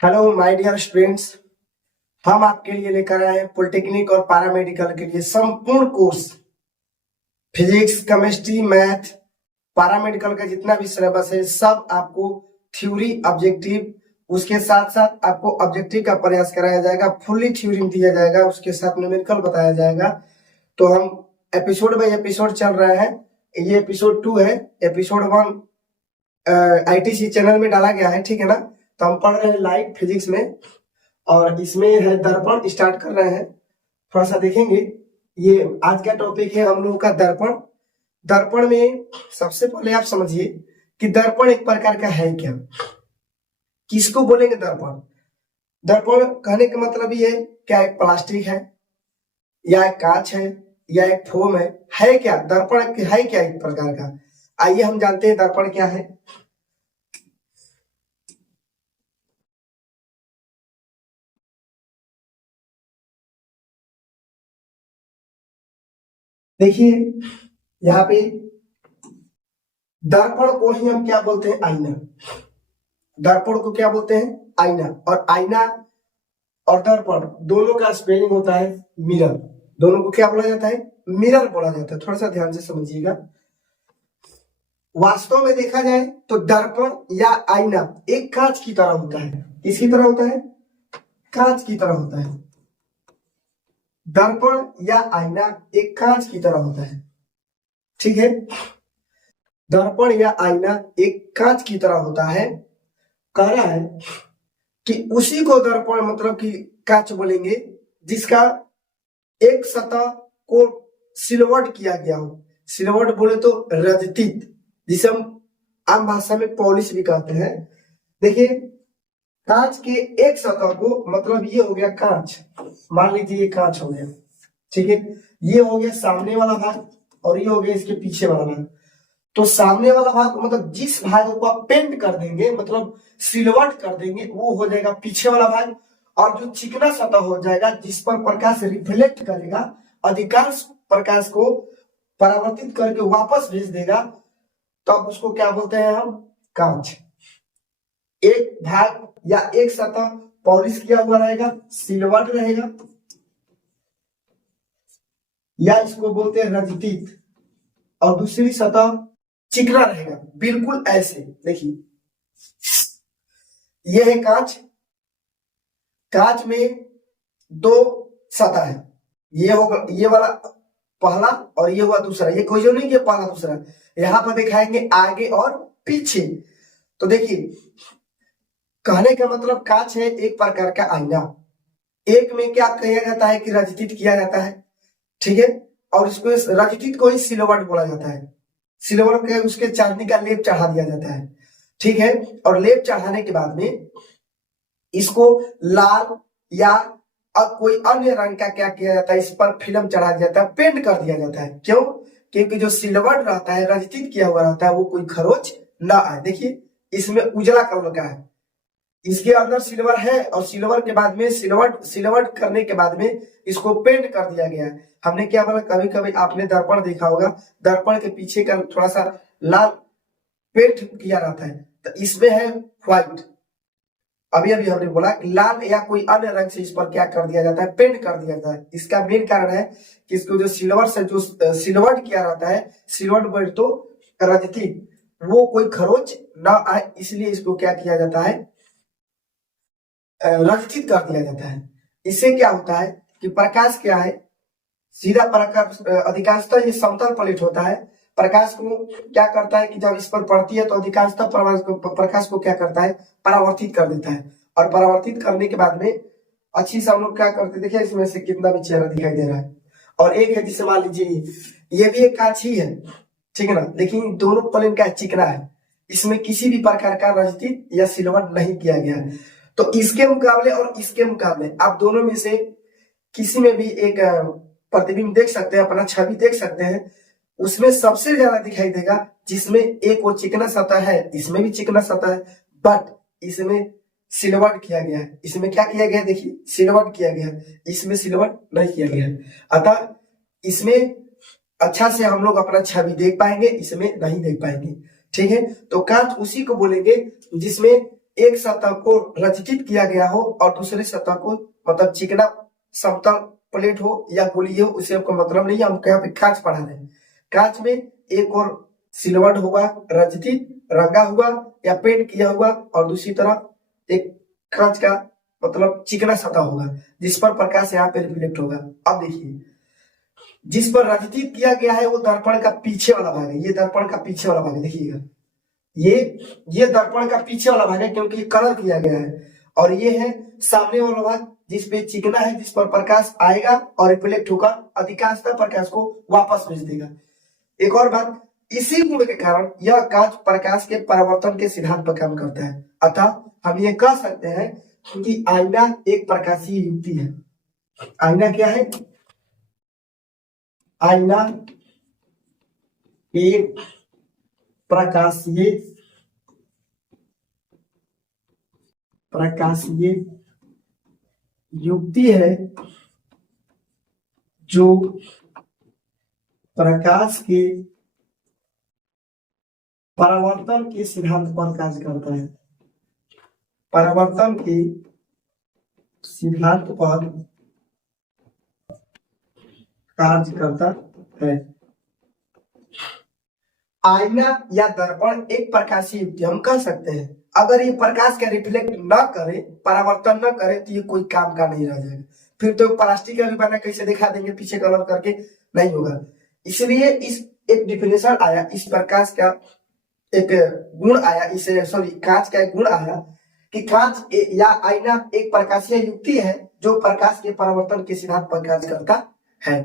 Hello my dear students. हम आपके लिए लेकर आए हैं पॉलिटेक्निक और पैरामेडिकल के लिए संपूर्ण course physics, chemistry, math, paramedical का जितना भी सिलेबस है सब आपको थ्योरी, ऑब्जेक्टिव, उसके साथ साथ आपको ऑब्जेक्टिव का प्रयास कराया जाएगा। फुल्ली थ्योरी दिया जाएगा, उसके साथ न्यूमेरिकल बताया जाएगा। तो हम एपिसोड बाय एपिसोड चल रहे हैं। ये एपिसोड 2 है। एपिसोड 1 आईटीसी चैनल में डाला गया है, ठीक है ना। तो हम पढ़ रहे हैं लाइव फिजिक्स में और इसमें है दर्पण। स्टार्ट कर रहे हैं, थोड़ा सा देखेंगे। ये आज का टॉपिक है हम लोगों का दर्पण। दर्पण में सबसे पहले आप समझिए कि दर्पण एक प्रकार का है क्या, किसको बोलेंगे दर्पण। दर्पण कहने का मतलब ये है, क्या एक प्लास्टिक है या एक कांच है या एक फोम है क्या दर्पण है क्या एक प्रकार का। आइए हम जानते हैं दर्पण क्या है। देखिए यहाँ पे दर्पण को ही हम क्या बोलते हैं, आईना। दर्पण को क्या बोलते हैं, आईना। और आईना और दर्पण दोनों का स्पेलिंग होता है मिरर। दोनों को क्या बोला जाता है, मिरर बोला जाता है। थोड़ा सा ध्यान से समझिएगा। वास्तव में देखा जाए तो दर्पण या आईना एक कांच की तरह होता है। किसकी तरह होता है, कांच की तरह होता है। दर्पण या आईना एक कांच की तरह होता है, ठीक है। दर्पण या आईना एक कांच की तरह होता है। कह रहा है कि उसी को दर्पण मतलब कि कांच बोलेंगे जिसका एक सतह को सिलवट किया गया हो। सिलवट बोले तो रजतित, जिसे हम आम भाषा में पॉलिश भी कहते हैं। देखिए कांच के एक सतह को, मतलब ये हो गया कांच, मान लीजिए ये कांच हो गया, ठीक है। ये हो गया सामने वाला भाग और ये हो गया इसके पीछे वाला भाग। तो सामने वाला भाग मतलब जिस भाग को आप पेंट कर देंगे, मतलब सिलवट कर देंगे, वो हो जाएगा पीछे वाला भाग। और जो चिकना सतह हो जाएगा जिस पर प्रकाश रिफ्लेक्ट करेगा, अधिकांश प्रकाश को परावर्तित करके वापस भेज देगा, तब तो उसको क्या बोलते हैं हम, कांच। एक भाग या एक सतह पॉलिश किया हुआ रहेगा, सिलवट रहेगा, या इसको बोलते हैं रजतित, और दूसरी सतह चिकना रहेगा, बिल्कुल ऐसे। देखिए यह है कांच। कांच में दो सतह है, ये होगा ये वाला पहला और ये हुआ दूसरा। ये कोई जो नहीं कि पहला दूसरा, यहां पर दिखाएंगे आगे और पीछे। तो देखिए कहने का मतलब कांच है एक प्रकार का आईना। एक में क्या किया जाता है कि रजतित किया जाता है, ठीक है। और इसको रजतित को ही सिल्वर बोला जाता है। सिल्वर के उसके चांदी का लेप चढ़ा दिया जाता है, ठीक है। और लेप चढ़ाने के बाद में इसको लाल या कोई अन्य रंग का क्या किया जाता है, इस पर फिल्म चढ़ा दिया जाता है, पेंट कर दिया जाता है। क्यों, क्योंकि जो सिल्वर रहता है, रजतित किया हुआ रहता है, वो कोई खरोच ना आए। देखिए इसमें उजला कलर का है, इसके अंदर सिल्वर है और सिल्वर के बाद में सिल्वर करने के बाद में इसको पेंट कर दिया गया है। हमने क्या बोला, कभी कभी आपने दर्पण देखा होगा, दर्पण के पीछे का थोड़ा सा लाल पेंट किया रहता है, तो इसमें है व्हाइट। अभी अभी हमने बोला लाल या कोई अन्य रंग से इस पर क्या कर दिया जाता है, पेंट कर दिया जाता है। इसका मेन कारण है कि इसको जो सिल्वर से जो सिल्वर किया रहता है, सिल्वर बोल तो रजती, वो कोई खरोच ना आए, इसलिए इसको क्या किया जाता है, रक्षित कर दिया जाता है। इससे क्या होता है कि प्रकाश क्या है, सीधा प्रकाश, अधिकांशतः ये समतल प्लेट होता है। प्रकाश को क्या करता है कि जब इस पर पड़ती है तो अधिकांशतः प्रकाश को क्या करता है, परावर्तित कर देता है। और परावर्तित करने के बाद में अच्छी से हम लोग क्या करते हैं, देखिए इसमें से कितना भी चेहरा दिखाई दे रहा है। और एक है जिसे मान लीजिए ये भी एक कांच ही है, ठीक है ना। देखिए दोनों प्लेन का चिकना है, इसमें किसी भी प्रकार का रजतित या सिल्वर नहीं किया गया है। तो इसके मुकाबले और इसके मुकाबले आप दोनों में से किसी में भी एक प्रतिबिंब देख सकते हैं, अपना छवि देख सकते हैं। उसमें सबसे ज्यादा दिखाई देगा जिसमें एक वो चिकना सतह है, इसमें भी चिकना सतह है, बट इसमें सिल्वर किया गया है। इसमें क्या किया गया है, देखिए सिल्वर किया गया है, इसमें सिल्वर नहीं किया गया है। अतः इसमें अच्छा से हम लोग अपना छवि देख पाएंगे, इसमें नहीं देख पाएंगे, ठीक है। तो कांच उसी को बोलेंगे जिसमें एक सतह को रचित किया गया हो और दूसरे सतह को मतलब चिकना समतल प्लेट हो या गोली हो, उसे हमको मतलब नहीं है। हम यहाँ पे कांच पढ़ा रहे हैं। कांच में एक और सिल्वर्ड होगा, रचित रंगा हुआ या पेंट किया हुआ, और दूसरी तरफ एक कांच का मतलब चिकना सतह होगा जिस पर प्रकाश यहाँ पे रिफ्लेक्ट होगा। अब देखिए, जिस पर रचित किया गया है वो दर्पण का पीछे वाला भाग है। ये दर्पण का पीछे वाला भाग है, देखिएगा ये दर्पण का पीछे वाला भाग है क्योंकि ये कलर किया गया है। और ये है सामने वाला भाग जिसपे चिकना है, जिस पर प्रकाश आएगा और रिफ्लेक्ट होकर अधिकांशतः प्रकाश को वापस भेज देगा। एक और बात, इसी गुण के कारण यह कांच प्रकाश के परावर्तन के सिद्धांत पर काम करता है। अतः हम ये कह सकते हैं कि आईना एक प्रकाशीय युक्ति है। आईना क्या है? आईना एक प्रकाशीय युक्ति है जो प्रकाश के परावर्तन के सिद्धांत पर कार्य करता है। परावर्तन के सिद्धांत पर कार्य करता है। आईना या दर्पण एक प्रकाशीय युक्ति हम कह सकते हैं। अगर ये प्रकाश का रिफ्लेक्ट न करे, परावर्तन न करे, तो ये कोई काम का नहीं रह जाएगा। फिर तो प्लास्टिक का भी बना कैसे दिखा देंगे पीछे कलर करके, नहीं होगा। इसलिए इस एक डिफिनेशन आया, इस प्रकाश का एक गुण आया, इसे सॉरी कांच का एक गुण आया कि कांच या आईना एक प्रकाशीय युक्ति है जो प्रकाश के परावर्तन के सिद्धांत पर कार्य करता है।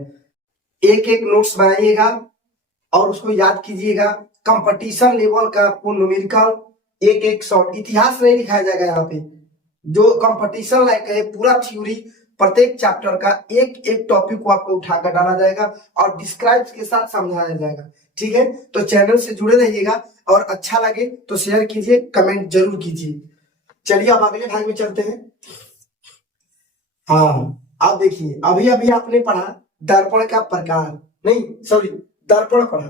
एक एक नोट्स बनाइएगा और उसको याद कीजिएगा। कंपटीशन लेवल का आपको न्यूमेरिकल एक एक शॉर्ट, इतिहास नहीं लिखाया जाएगा यहाँ पे। जो कंपटीशन लायक है पूरा थ्योरी, प्रत्येक चैप्टर का एक एक टॉपिक को आपको उठाकर डाला जाएगा और डिस्क्राइब के साथ समझाया जाएगा। ठीक है, तो चैनल से जुड़े रहिएगा और अच्छा लगे तो शेयर कीजिए, कमेंट जरूर कीजिए। चलिए अब अगले भाग में चलते हैं। हाँ, अब देखिए, अभी अभी आपने पढ़ा दर्पण का प्रकार, नहीं सॉरी दर्पण पढ़ा।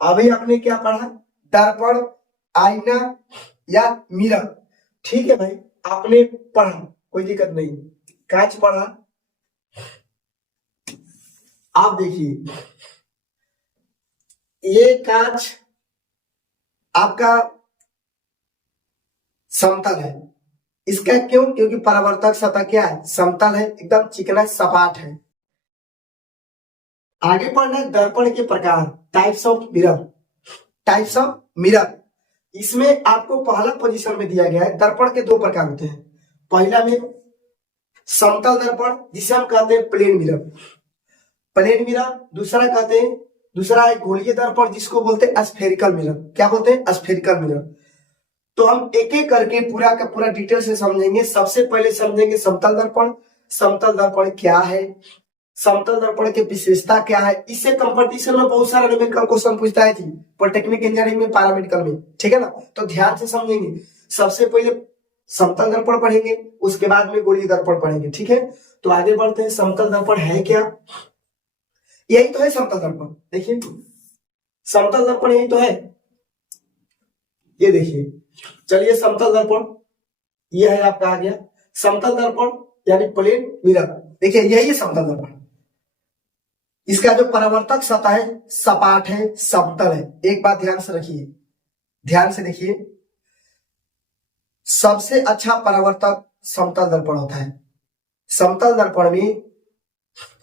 अभी आपने क्या पढ़ा? दर्पण, आईना या मिरर। ठीक है भाई, आपने पढ़ा, कोई दिक्कत नहीं। कांच पढ़ा। आप देखिए, ये कांच आपका समतल है। इसका क्यों? क्योंकि परावर्तक सतह क्या है? समतल है, एकदम चिकना सपाट है। आगे पढ़ना है दर्पण के प्रकार, types of mirror. Types of mirror, इसमें आपको पहला पोजीशन में दिया गया है। दर्पण के दो प्रकार होते हैं। पहला में समतल दर्पण जिसे हम कहते हैं प्लेन मिरर, प्लेन मिरर। दूसरा है गोलीय दर्पण जिसको बोलते हैं स्फेरिकल मिरर। क्या बोलते हैं? Spherical mirror. तो हम एक एक करके पूरा का पूरा डिटेल से समझेंगे। सबसे पहले समझेंगे समतल दर्पण। समतल दर्पण क्या है, समतल दर्पण की विशेषता क्या है। इससे कंपटीशन में बहुत सारा न्यूमेरिकल क्वेश्चन पूछता है जी, पॉलिटेक्निक इंजीनियरिंग में, पैरामेडिकल में। ठीक है ना, तो ध्यान से समझेंगे। सबसे पहले समतल दर्पण पढ़ेंगे, उसके बाद में गोलीय दर्पण पढ़ेंगे। ठीक है, तो आगे बढ़ते हैं। समतल दर्पण है क्या? यही तो है समतल दर्पण। देखिए, समतल दर्पण यही तो है, ये देखिए। चलिए, समतल दर्पण ये है आपका, आ गया समतल दर्पण यानी प्लेन मिरर। देखिए, यही है समतल दर्पण। इसका जो परावर्तक सतह है सपाट है, समतल है। एक बात ध्यान से रखिए, ध्यान से देखिए, सबसे अच्छा परावर्तक समतल दर्पण होता है। समतल दर्पण में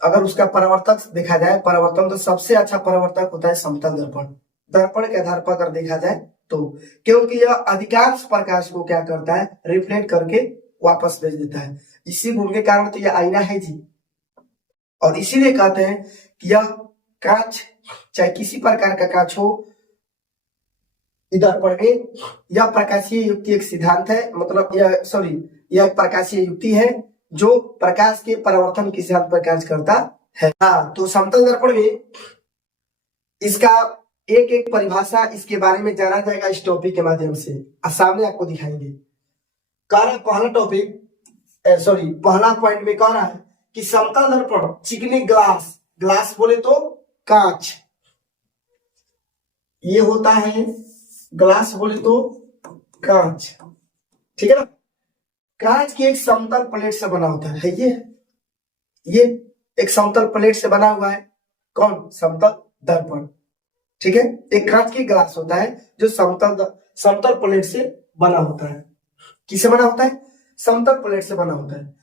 अगर उसका परावर्तक देखा जाए, परावर्तन, तो सबसे अच्छा परावर्तक होता है समतल दर्पण। दर्पण के आधार पर अगर देखा जाए तो, क्योंकि यह अधिकांश प्रकाश को क्या करता है? रिफ्लेक्ट करके वापस भेज देता है। इसी गुण के कारण तो यह आईना है जी। और इसीलिए कहते हैं कि यह कांच, चाहे किसी प्रकार का कांच हो, दर्पण में यह प्रकाशीय युक्ति एक सिद्धांत है, मतलब यह प्रकाशीय युक्ति है जो प्रकाश के परावर्तन के सिद्धांत पर कार्य करता है। हाँ, तो समतल दर्पण में इसका एक एक परिभाषा, इसके बारे में जाना जाएगा इस टॉपिक के माध्यम से। सामने आपको दिखाएंगे। पहला टॉपिक पहला पॉइंट में कह रहा है कि समतल दर्पण चिकने ग्लास बोले तो कांच, ये होता है ग्लास बोले तो कांच। ठीक है ना। कांच की एक समतल प्लेट से बना होता है ये एक समतल प्लेट से बना हुआ है। कौन? समतल दर्पण। ठीक है, एक कांच की ग्लास होता है जो समतल प्लेट से बना होता है। किससे बना होता है? समतल प्लेट से बना होता है।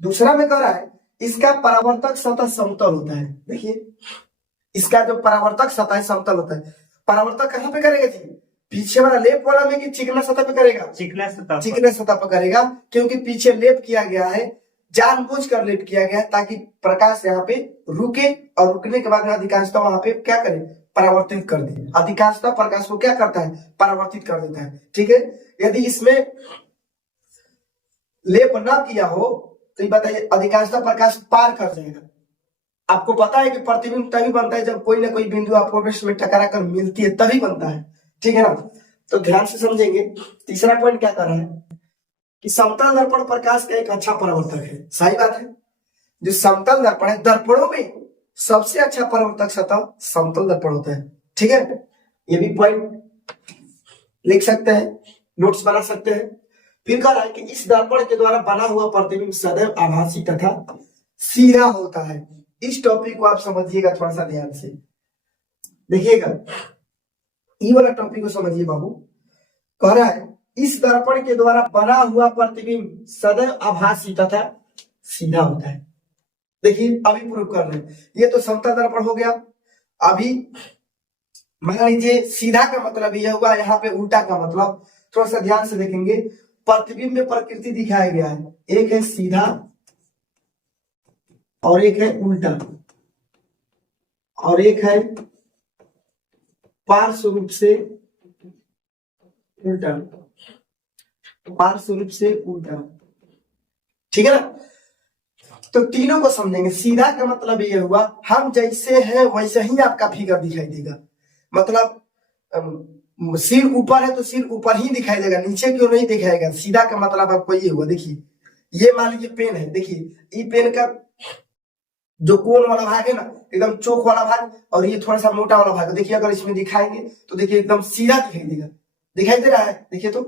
दूसरा में कह रहा है इसका परावर्तक सतह समतल होता है। देखिए, इसका जो परावर्तक सतह है समतल होता है। परावर्तक कहां पे करेगा जी? पीछे वाला लेप वाला में कि चिकना सतह पे करेगा? चिकना सतह पर करेगा, क्योंकि पीछे लेप किया गया है, जानबूझकर लेप किया गया है ताकि प्रकाश यहाँ पे रुके और रुकने के बाद में अधिकांशतः वहां पे क्या करे? परावर्तित कर दे। अधिकांशतः प्रकाश को क्या करता है? परावर्तित कर देता है। ठीक है, यदि इसमें लेप न किया हो तो ये बताइए अधिकांशतः प्रकाश पार कर जाएगा। आपको पता है कि प्रतिबिंब तभी बनता है जब कोई ना कोई बिंदु आपको में टकरा कर मिलती है, तभी बनता है। ठीक है ना, तो ध्यान से समझेंगे। तीसरा पॉइंट क्या कर रहा है कि समतल दर्पण प्रकाश का एक अच्छा परावर्तक है। सही बात है, जो समतल दर्पण है, दर्पणों में सबसे अच्छा परावर्तक सतह समतल दर्पण होता है। ठीक है, ये भी पॉइंट लिख सकते हैं, नोट्स बना सकते हैं। फिर कह रहा है कि इस दर्पण के द्वारा बना हुआ प्रतिबिंब सदैव आभासी तथा सीधा होता है। इस टॉपिक को आप समझिएगा थोड़ा सा ध्यान से, देखिएगा ये वाला टॉपिक को समझिए बाबू। कह रहा है इस दर्पण के द्वारा बना हुआ प्रतिबिंब सदैव आभासी तथा सीधा होता है। देखिए अभी प्रूव कर रहे हैं, ये तो समतल दर्पण हो गया। अभी मान लीजिए सीधा का मतलब यह हुआ, यहाँ पे उल्टा का मतलब। थोड़ा सा ध्यान से देखेंगे, प्रतिबिंब में प्रकृति दिखाया गया है, एक है सीधा और एक है उल्टा और एक है पार्श्व रूप से उल्टा, पार्श्व रूप से उल्टा। ठीक है ना, तो तीनों को समझेंगे। सीधा का मतलब ये हुआ हम जैसे हैं वैसे ही आपका फिगर दिखाई देगा। मतलब सिर ऊपर है तो सिर ऊपर ही दिखाई देगा, नीचे क्यों नहीं दिखाएगा। सीधा का मतलब आपको ये हुआ। देखिए ये मान लीजिए पेन है, देखिए ये पेन का जो कोन वाला भाग है ना, एकदम चौक वाला भाग, और ये थोड़ा सा मोटा वाला भाग, देखिए अगर इसमें दिखाएंगे तो देखिए एकदम सीधा दिखाई देगा। दिखाई दे रहा है? देखिए तो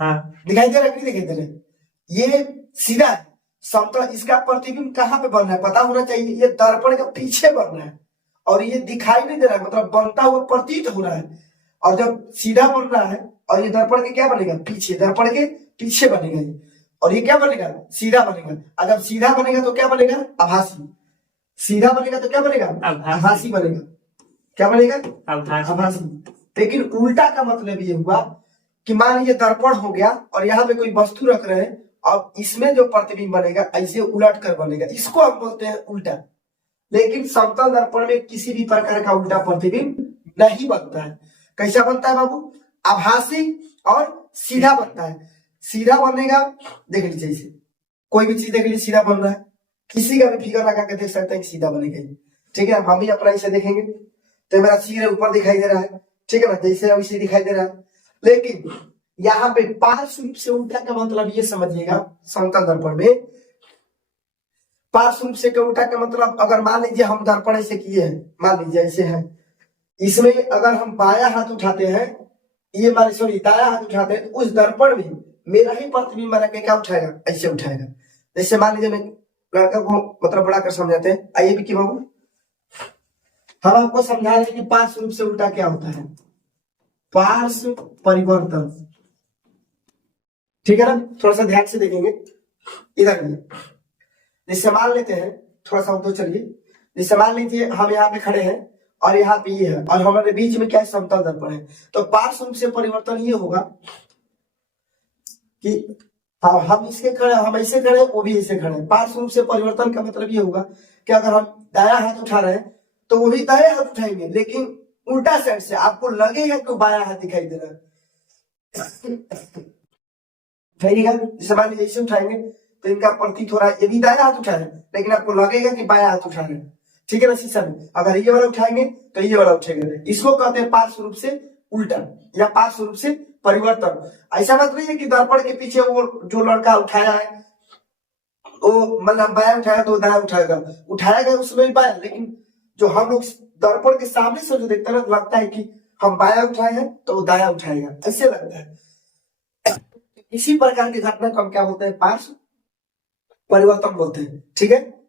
हाँ दिखाई दे रहा है, नहीं दिखाई दे रहा है? ये सीधा है, समतल। इसका प्रतिबिंब कहाँ पे बन रहा है पता होना चाहिए। ये दर्पण के पीछे बन रहा है और ये दिखाई नहीं दे रहा है, मतलब बनता हुआ प्रतीत हो रहा है। और जब सीधा बन रहा है और ये दर्पण के क्या बनेगा? पीछे, दर्पण के पीछे बनेगा ये, और ये क्या बनेगा? सीधा बनेगा। और जब सीधा बनेगा तो क्या बनेगा? आभासी। सीधा बनेगा तो क्या बनेगा? आभासी बनेगा। क्या बनेगा? आभासी। लेकिन उल्टा का मतलब ये हुआ कि मान लीजिए दर्पण हो गया और यहाँ पे कोई वस्तु रख रहे हैं और इसमें जो प्रतिबिंब बनेगा ऐसे उलट कर बनेगा, इसको हम बोलते हैं उल्टा। लेकिन समतल दर्पण में किसी भी प्रकार का उल्टा प्रतिबिंब नहीं बनता है। कैसा बनता है बाबू? आभासी और सीधा बनता है। सीधा बनेगा, देख लीजिए इसे, कोई भी चीज देख लीजिए सीधा बन रहा है, किसी का भी फिगर लगा के देख सकते हैं कि सीधा बनेगा। ठीक है, हम भी अपना इसे देखेंगे तो मेरा सिर ऊपर दिखाई दे रहा है। ठीक है ना, जैसे वैसे दिखाई दे रहा है। लेकिन यहाँ पे पार्श्व रूप से उल्टा का मतलब ये समझिएगा, समतल दर्पण में पार्श्व रूप से उल्टा का मतलब, अगर मान लीजिए हम दर्पण ऐसे किए हैं, मान लीजिए ऐसे है, इसमें अगर हम बाया हाथ उठाते हैं, ये मान सॉरी दाया हाथ उठाते हैं, उस दर्पण में मेरा ही प्रतिबिंब बना के क्या उठाएगा? ऐसे उठाएगा। जैसे मान लीजिए मैं लड़का को मतलब बड़ा कर समझाते हैं, आइए भी बाबू हम आपको समझा रहे कि पार्श्व रूप से उल्टा क्या होता है? पार्श्व परिवर्तन। ठीक है ना, थोड़ा सा ध्यान से देखेंगे इधर भी। जैसे मान लेते हैं, थोड़ा सा उधर चलिए। जैसे मान लीजिए हम यहाँ पे खड़े हैं और यहाँ पे ये है और हमारे बीच में क्या समतल दर्पण है, तो पार्श्व रूप से परिवर्तन ये होगा कि हाँ हम इसके खड़े, हम ऐसे खड़े, वो भी ऐसे खड़े। पार्श्व रूप से परिवर्तन का मतलब ये होगा कि अगर हम दाया हाथ उठा रहे हैं तो वो भी दाया हाथ उठाएंगे, लेकिन उल्टा साइड से। आपको लगेगा कि बाया हाथ दिखाई दे रहा है, उठाइएगा। जैसे मान लीजिए ऐसे उठाएंगे तो इनका प्रतीत हो रहा है ये भी दाया हाथ उठा है, लेकिन आपको लगेगा कि बाया हाथ उठा रहे हैं। ठीक है ना, शीशा में अगर ये वाला उठाएंगे तो ये वाला उठेगा। इसको कहते हैं पार्श्व रूप से उल्टा या पार्श्व रूप से परिवर्तन। ऐसा बात नहीं है कि दर्पण के पीछे वो जो लड़का उठाया है वो मतलब बाया उठाया तो दाया उठाएगा उसमें भी बाया, लेकिन जो हम लोग दर्पण के सामने से जो देखते हैं लगता है कि हम बाया उठाए हैं तो वो दाया उठाएगा, ऐसे लगता है। इसी प्रकार की घटना को हम क्या बोलते हैं, पार्श्व परिवर्तन बोलते हैं। ठीक है।